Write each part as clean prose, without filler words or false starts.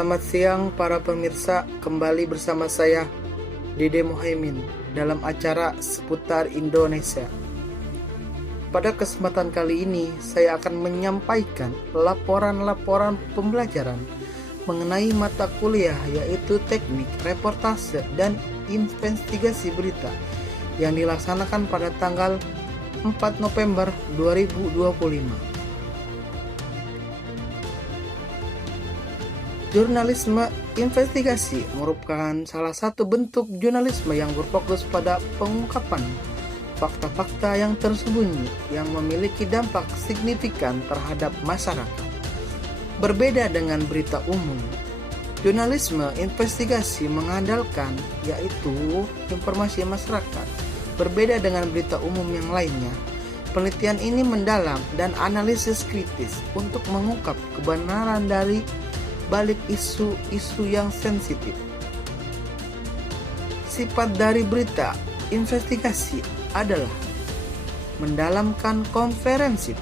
Selamat siang para pemirsa, kembali bersama saya Dede Muhaimin dalam acara Seputar Indonesia. Pada kesempatan kali ini saya akan menyampaikan laporan-laporan pembelajaran mengenai mata kuliah yaitu Teknik Reportase dan Investigasi Berita yang dilaksanakan pada tanggal 4 November 2025. Jurnalisme investigasi merupakan salah satu bentuk jurnalisme yang berfokus pada pengungkapan fakta-fakta yang tersembunyi yang memiliki dampak signifikan terhadap masyarakat. Berbeda dengan berita umum, jurnalisme investigasi mengandalkan yaitu informasi masyarakat. Berbeda dengan berita umum yang lainnya, penelitian ini mendalam dan analisis kritis untuk mengungkap kebenaran dari balik isu-isu yang sensitif. Sifat dari berita investigasi adalah mendalamkan komprehensif.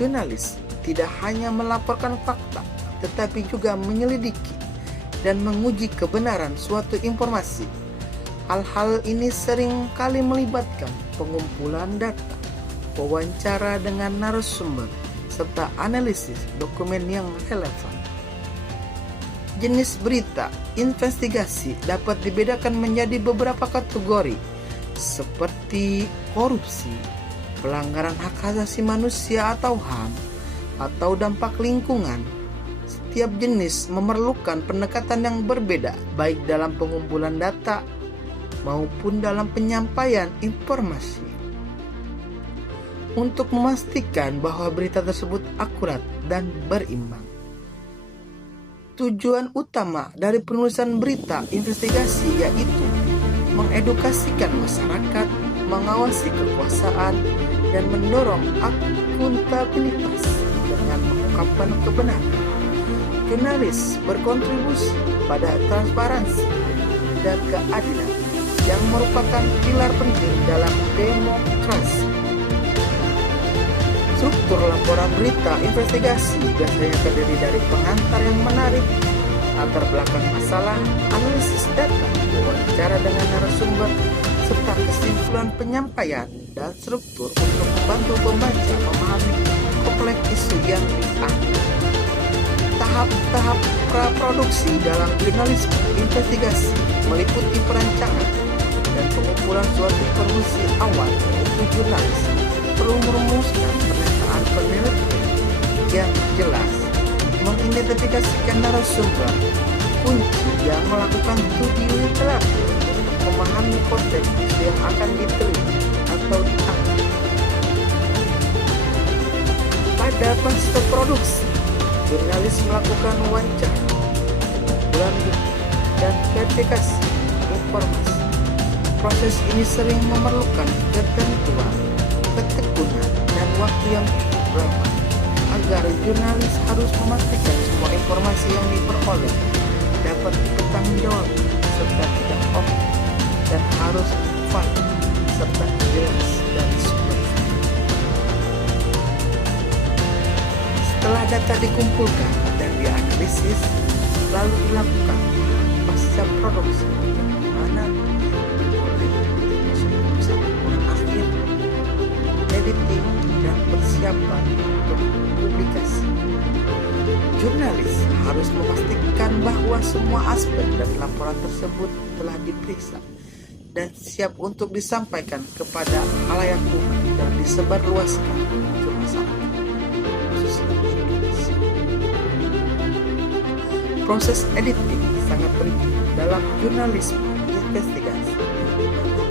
Jurnalis tidak hanya melaporkan fakta, tetapi juga menyelidiki dan menguji kebenaran suatu informasi. Hal-hal ini sering kali melibatkan pengumpulan data, wawancara dengan narasumber, serta analisis dokumen yang relevan. Jenis berita investigasi dapat dibedakan menjadi beberapa kategori seperti korupsi, pelanggaran hak asasi manusia atau HAM, atau dampak lingkungan. Setiap jenis memerlukan pendekatan yang berbeda baik dalam pengumpulan data maupun dalam penyampaian informasi. Untuk memastikan bahwa berita tersebut akurat dan berimbang. Tujuan utama dari penulisan berita investigasi yaitu mengedukasikan masyarakat, mengawasi kekuasaan, dan mendorong akuntabilitas dengan mengungkapkan kebenaran. Jurnalis berkontribusi pada transparansi dan keadilan yang merupakan pilar penting dalam demokrasi. Struktur laporan berita investigasi biasanya terdiri dari pengantar yang menarik, latar belakang masalah, analisis data, wawancara dengan narasumber, serta kesimpulan penyampaian dan struktur untuk membantu pembaca memahami kompleks isu yang diangkat. Tahap-tahap praproduksi dalam jurnalisme investigasi meliputi perancangan dan pengumpulan suatu informasi awal untuk jurnalis perlu merumuskan pernyataan penelitian yang jelas, mengidentifikasikan narasumber kunci yang melakukan studi literatur untuk memahami konteks isu yang akan diteliti atau diangkat. Pada fase produksi, jurnalis melakukan wawancara, pengumpulan bukti, dan verifikasi informasi. Proses ini sering memerlukan ketentuan, ketekunan, dan waktu yang lama agar jurnalis harus memastikan semua informasi yang diperoleh dapat dipertanggungjawabkan serta tidak hoax dan harus valid serta jelas dari sumber. Setelah data dikumpulkan dan dianalisis, lalu dilakukan pasca produksi yang dimana editing dan persiapan untuk publikasi. Jurnalis harus memastikan bahwa semua aspek dari laporan tersebut telah diperiksa dan siap untuk disampaikan kepada khalayak umum dan disebarluaskan ke masyarakat, khususnya Indonesia. Proses editing sangat penting dalam jurnalisme investigasi yang diperlukan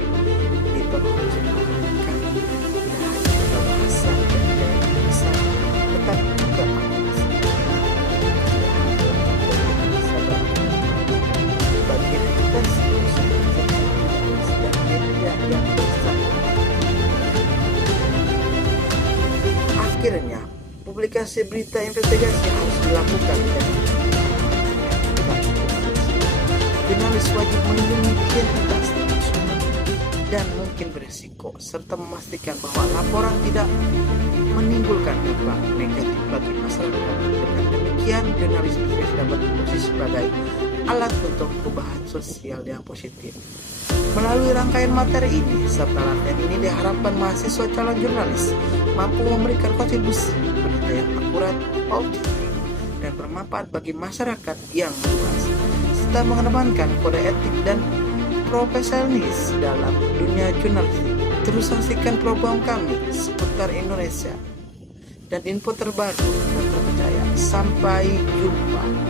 Akhirnya, publikasi berita investigasi harus dilakukan dan jurnalis wajib melindungi identitas narasumber dan mungkin berisiko, serta memastikan bahwa laporan tidak menimbulkan dampak negatif bagi masyarakat. Dengan demikian, jurnalisme dapat berfungsi sebagai alat untuk perubahan sosial yang positif. Melalui rangkaian materi ini serta latihan ini diharapkan mahasiswa calon jurnalis mampu memberikan kontribusi berita yang akurat, objektif, dan bermanfaat bagi masyarakat yang luas, serta mengedepankan kode etik dan profesionalis dalam dunia jurnalistik. Terus saksikan program kami seputar Indonesia dan info terbaru dan terpercaya. Sampai jumpa.